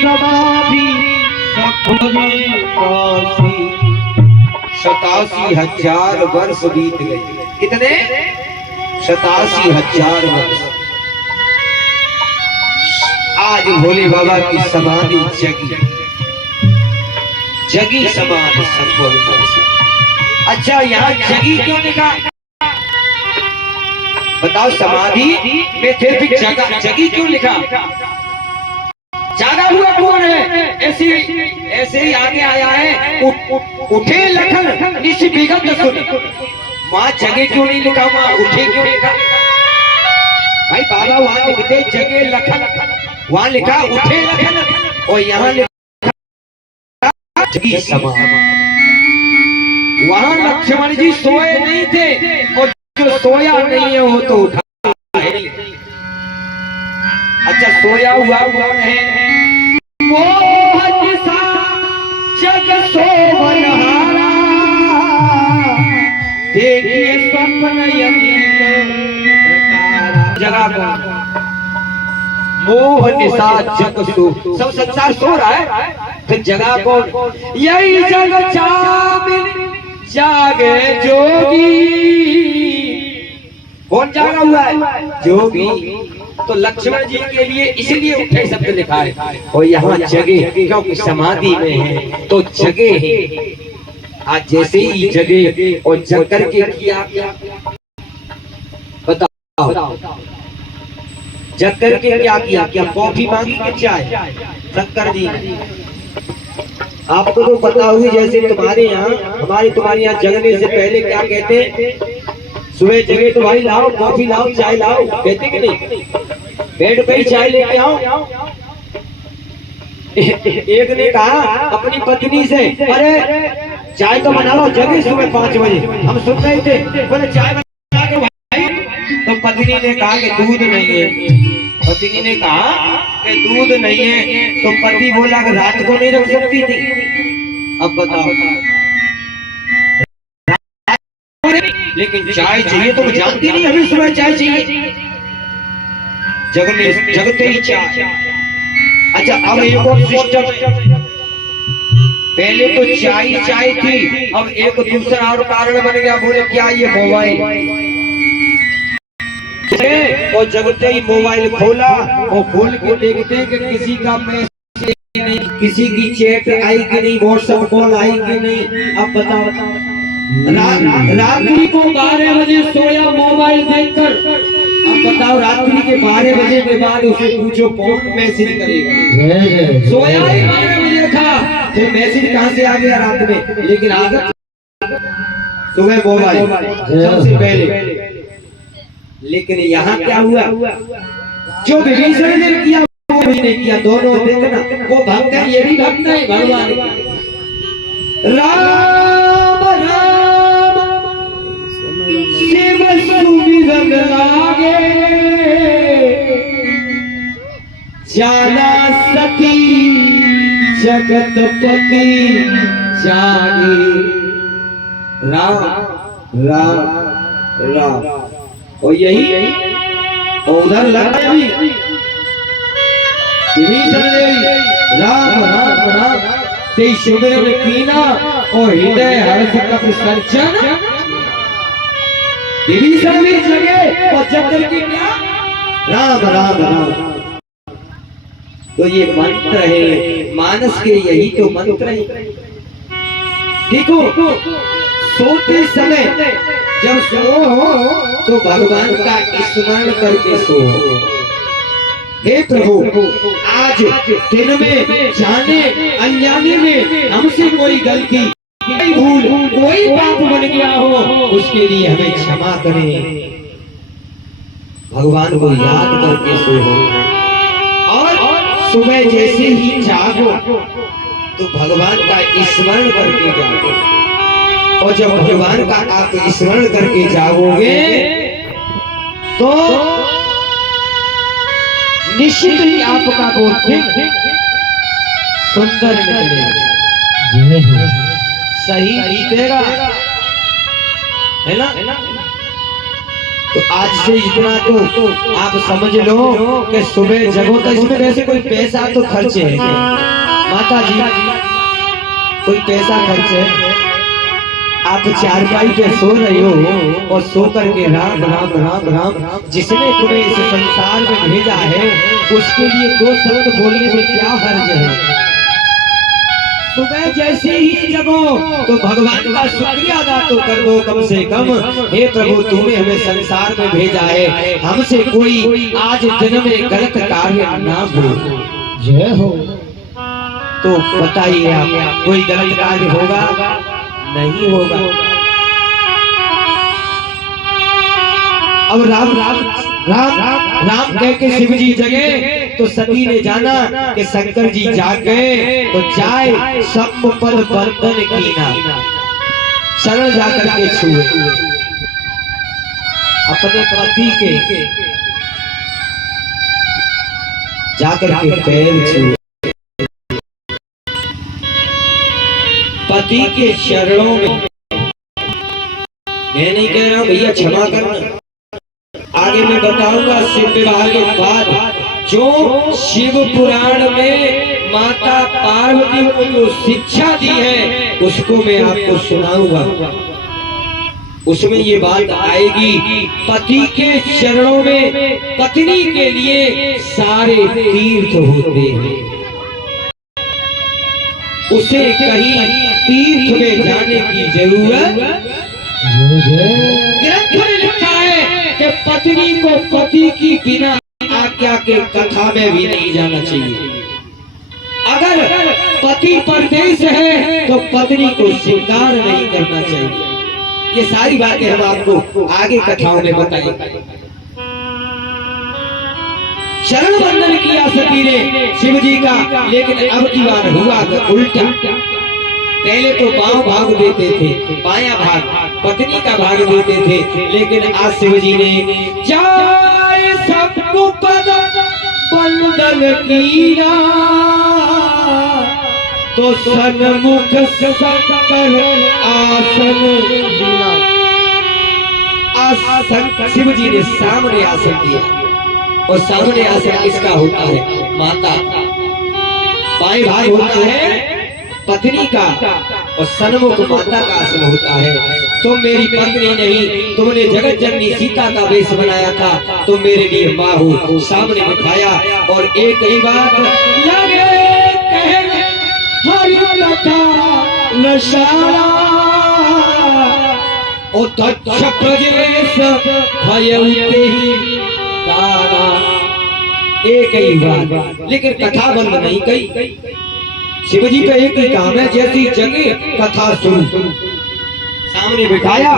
समाधि सखुरी काशी। 87,000 वर्ष बीत गए। कितने? 87,000 वर्ष। आज भोले बाबा की समाधि जगी, जगी समाधि संपूर्ण। अच्छा, यहाँ जगी क्यों लिखा? बताओ, समाधि में थे फिर जगी क्यों लिखा? जागा हुआ कौन है? ऐसे ही आगे आया है, उठे लखन निश विगत सुन। माँ जगे क्यों नहीं लिखा? माँ उठे क्यों लिखा? भाई बाबा वहां लिखते जगे लखन, वहां लिखा उठे लखन, और यहाँ लिखा जगी समाधि। वहां लक्ष्मण जी सोए नहीं थे, और जो सोया नहीं है वो तो उठा है। अच्छा, सोया हुआ कौन है? मोहन सा जग सोवनहारा, देखिए स्वप्न जगह कौन? मोह निशा जग सो, सब संसार सो रहा है, फिर जगह कौन? यही जग जामिन जागे जोगी। कौन जागा हुआ है? जोगी। तो लक्ष्मण जी के लिए इसलिए उठे शब्द लिखा है, और यहाँ जगे क्योंकि समाधि में है तो जगे है। आज जैसे ही जगे और जग करके किया क्या? बताओ, जग करके क्या किया? क्या कॉफी मांगी कि चाय? शंकर जी, आपको तो पता हुई, जैसे तुम्हारे यहाँ तुम्हारे यहाँ जगने से पहले क्या कहते हैं? सुबह जगे तो भाई लाओ कॉफी, लाओ चाय लाओ, कहते कि नहीं? बेड पे ही चाय लेके आओ। एक ने कहा अपनी पत्नी से, अरे चाय तो बना लो, जगे सुबह 5 बजे। हम सुन रहे थे, बोले चाय बना के भाई। तो पत्नी ने कहा कि दूध नहीं है। पत्नी ने कहा कि दूध नहीं है, तो पति बोला कि रात को नहीं रख सकती थी? अब बताओ, लेकिन चाय चाहिए तो जानती नहीं, हमें सुबह चाय चाहिए, जगते ही चाय। अच्छा, अब एक और सिस्टम, पहले तो चाय थी, अब एक दूसरा और कारण बन गया। बोले क्या? ये मोबाइल। और जगते ही मोबाइल खोला और खोल के देखते हैं कि किसी का मैसेज नहीं, किसी की चैट आई कि नहीं, व्हाट्सएप कॉल आई कि नहीं। अब बताओ, रात्रि को 12 बजे सोया मोबाइल देखकर। अब बताओ, रात्रि के 12 बजे के बाद उसे पूछो कौन मैसेज करेगा? सोया ही 12 बजे था, तो मैसेज कहां से आ गया रात में? लेकिन आदत सुबह मोबाइल सबसे पहले। लेकिन यहाँ क्या हुआ? जो विभीषण ने किया वो भी नहीं किया, दोनों देखना, वो भक्त है, ये भी भक्त है भगवान। राम राम शिव सुमिरन लागे, जाना सती जगतपति जागे। राम राम राम, और यही उधर लगा भी राम राम राम ते सुमिरन कीना, और हृदय हर्ष कप सर्जन। विभीषण भी जगे और जग करके क्या? राम राम राम। तो ये मंत्र है मानस के, यही तो मंत्र है। देखो, सोते समय जब सो तो भगवान का स्मरण करके सो। हे प्रभु, आज दिन में जाने अनजाने में हमसे कोई गलती, कोई भूल, कोई पाप बन गया हो, उसके लिए हमें क्षमा करें। भगवान को याद करके सो। और सुबह जैसे ही जागो तो भगवान का स्मरण करके जागो। और जब भगवान का आप स्मरण करके जाओगे तो निश्चित ही आपका वो दिन सुंदर निकलेगा, सही बीतेगा, है ना? तो आज से इतना तो आप समझ लो कि सुबह जगो तो इसमें वैसे कोई पैसा तो खर्च है क्या? माता जी कोई पैसा खर्च है? आप चारपाई पे सो रहे हो और सो करके राम राम राम राम जिसने तुम्हें इस संसार में भेजा है उसके लिए दो शब्द बोलने में क्या हर्ज है? सुबह जैसे ही जगो तो भगवान का शुक्रिया अदा तो कर दो कम से कम। हे प्रभु तूने हमें संसार में भेजा है, हमसे कोई आज दिन में गलत कार्य ना हो। जय हो। तो बताइए आप कोई गलत कार्य होगा? नहीं होगा। अब राम राम राम राम राम कह के शिव जी जगे तो सती ने जाना कि शंकर जी जाग गए तो जाए सब पद बंधन कीना, शरण जाकर के छुए अपने पति के, जाकर के पैर छुए पति के चरणों में। मैं नहीं कह रहा भैया क्षमा करना, आगे मैं बताऊंगा शिव विवाह के बाद जो शिव पुराण में माता पार्वती को जो शिक्षा दी है उसको मैं आपको सुनाऊंगा। उसमें ये बात आएगी पति के चरणों में पत्नी के लिए सारे तीर्थ होते हैं। उसे कहीं तीर्थ में जाने की जरूरत ग्रंथ में लिखा है कि पत्नी को पति की बिना आज्ञा के कथा में भी नहीं जाना चाहिए। अगर पति परदेश है तो पत्नी को श्रृंगार नहीं करना चाहिए। ये सारी बातें हम आपको आगे कथाओं में बताएंगे। शरण बंधन किया सती ने शिव जी का, लेकिन अब की बार हुआ उल्टा। पहले तो बाँव भाग देते थे, बायां भाग पत्नी का भाग देते थे, लेकिन आज शिव जी ने जाए सबको पद बंधन कीना तो सन्मुख शंकर आसन दिया। आसन शिव जी ने सामने आसन दिया और सामने आसन किसका होता है? माता। बाएं भाग होता है पत्नी का और सन्मुख माता का आसन होता है। तुम मेरी पत्नी नहीं, तुमने जगत जननी सीता का वेश बनाया था, तुम मेरे लिए माँ हो, सामने बिठाया। और एक ही बात लगे कहने हरि कथा नशारा ओ दक्ष प्रजेश भयउते ही कारा। एक ही बात, लेकिन कथा बंद नहीं कही। शिव जी का एक ही काम है, जैसी जगह कथा सुन, सामने बिठाया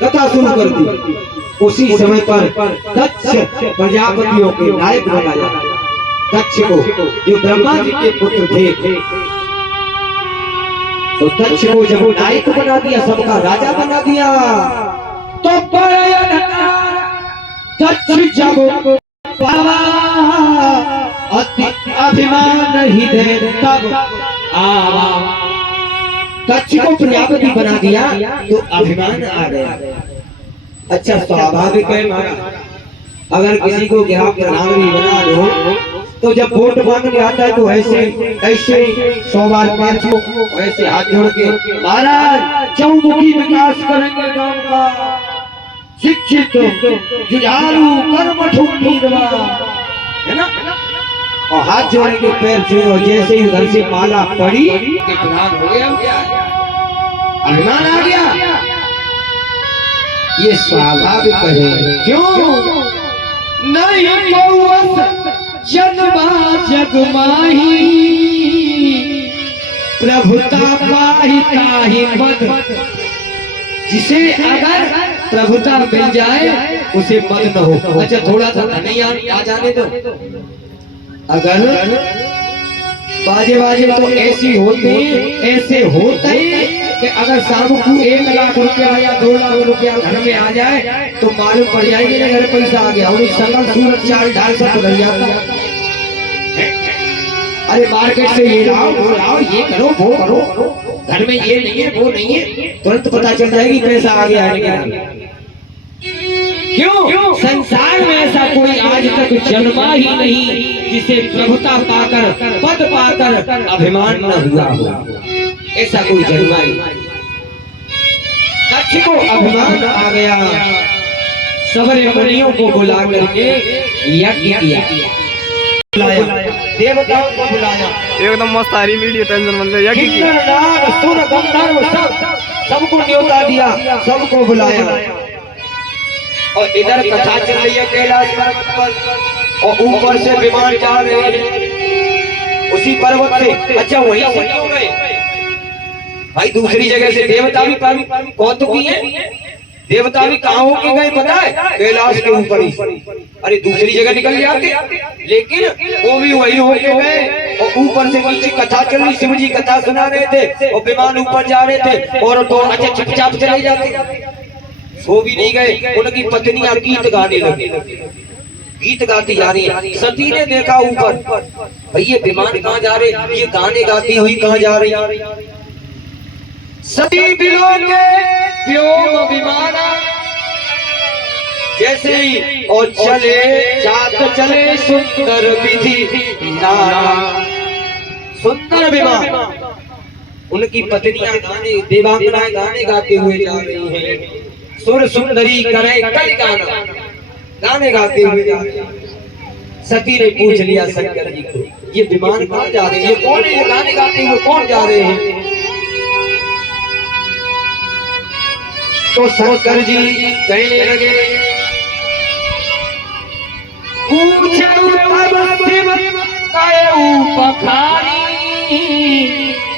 कथा शुरू कर दी। उसी समय पर दक्ष प्रजापतियों के नायक बनाया दक्ष को, जो ब्रह्मा जी के पुत्र थे। तो दक्ष को जब नायक बना दिया, सबका राजा बना दिया, तो दक्ष जब अभिमान हृदय तब आवा। दक्ष को प्रजापति बना दिया तो अभिमान आ गया। अच्छा स्वाभाविक है महाराज, अगर किसी को ग्राम प्रधान भी बना दो तो जब वोट मांगने आता है तो ऐसे ऐसे 100 बार पैर छू, ऐसे हाथ जोड़ के महाराज चौमुखी विकास करेंगे गांव का, शिक्षित जुझारू कर्मठ उम्मीदवार, है ना, और हाथ जोड़ेंगे पैर छू। जैसे ही उधर से माला पड़ी प्रधान हो गया, अभिमान आ गया। ये स्वाभाविक है, क्यों नहीं जन्मा जग माही प्रभुता पाही ताही मद। जिसे अगर प्रभुता मिल जाए उसे मद न हो। अच्छा थोड़ा सा नहीं आ जाने दो। अगर बाजे बाजे तो ऐसी होते ऐसे होते कि अगर शाम को 1 लाख रुपया या 2 लाख रुपया घर में आ जाए तो मालूम पड़ जाएगी ना घर पैसा आ गया, और सकल सूरत चाल ढाल सब बदल जाता। अरे मार्केट से ये लाओ वो लाओ, ये करो वो करो, घर में ये नहीं है वो नहीं है, तुरंत पता चल जाएगी पैसा आ गया है। क्यों? संसार में ऐसा कोई आज तक जन्मा ही नहीं जिसे प्रभुता पाकर पद पाकर अभिमान न हुआ हो। ऐसा कोई जन्मा ही नहीं। दक्ष को अभिमान आ गया, सबरे मुनियों को बुला करके यज्ञ किया, देवताओं को बुलाया। एकदम मस्त आ रही वीडियो, टेंशन मत ले। यज्ञ किया, सुर गंधर्व सबको न्योता दिया, सबको बुलाया। और इधर कथा चल रही है कैलाश पर्वत पर, और ऊपर से विमान जा रहे हैं उसी पर्वत से। अच्छा वहीं से क्यों गए भाई? दूसरी जगह से देवता भी कौतुकी है, देवता भी कहाँ होके गए पता है? कैलाश के ऊपर ही। अरे दूसरी जगह निकल जाते, लेकिन वो भी वही होके गए। और ऊपर से नीचे कथा चल रही, शिव जी कथा सुना रहे थे और विमान ऊपर जा रहे थे, और तो अच्छा चुपचाप चले जाते, सो भी नहीं गए। उनकी पत्नियां गीत गाने लगी, गीत गाती जा रही है। सती ने देखा ऊपर, भाई ये विमान कहाँ जा रहे, ये गाने गाती हुई कहाँ जा रही? सती बिलो के व्योम विमाना, जैसे ही और चले जात चले सुंदर विधि नाना, सुंदर विमान। उनकी पत्नियां गाने, देवांगनाएं गाने गाते हुए जा रही हैं। सुर सुंदरी करे कल गाना, गाने गाते हुए जा रही हैं। सती ने पूछ लिया शंकर जी को, ये विमान कहाँ जा रहे हैं, ये कौन है, ये गाने गाते हुए कौन जा रहे हैं? तो शंकर जी कहने लगे, पूछे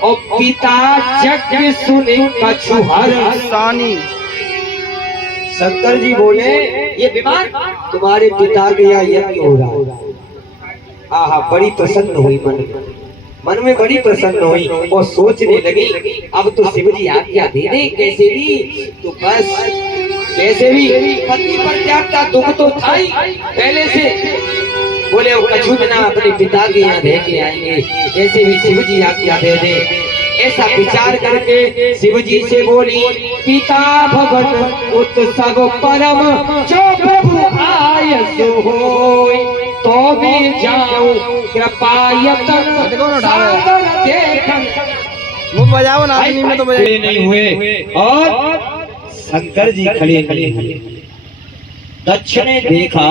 और पिता जग सुने कछुहर सानी। शंकर जी बोले, ये विमान तुम्हारे पिता के यहाँ यज्ञ हो रहा। आहा, बड़ी प्रसन्न हुई मन में बड़ी प्रसन्न हुई और सोचने लगी, अब तो शिव जी आज्ञा दे दे कैसे भी, तो बस कैसे भी पति पर त्याग का दुख तो था ही पहले से। बोले वो कछु बिना अपने पिता के यहाँ रह के आएंगे, कैसे भी शिव जी आज्ञा दे दे। ऐसा विचार करके शिव जी से बोली, पिता भवन उत्सव परम जो प्रभु आय सो होय, तो भी जाऊं कृपायतन सागर देखन। वो बजाओ ना, में तो बजाए नहीं हुए। और शंकर जी खड़े खड़े, दक्ष ने देखा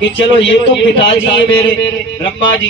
कि चलो ये तो पिताजी है मेरे, ब्रह्मा जी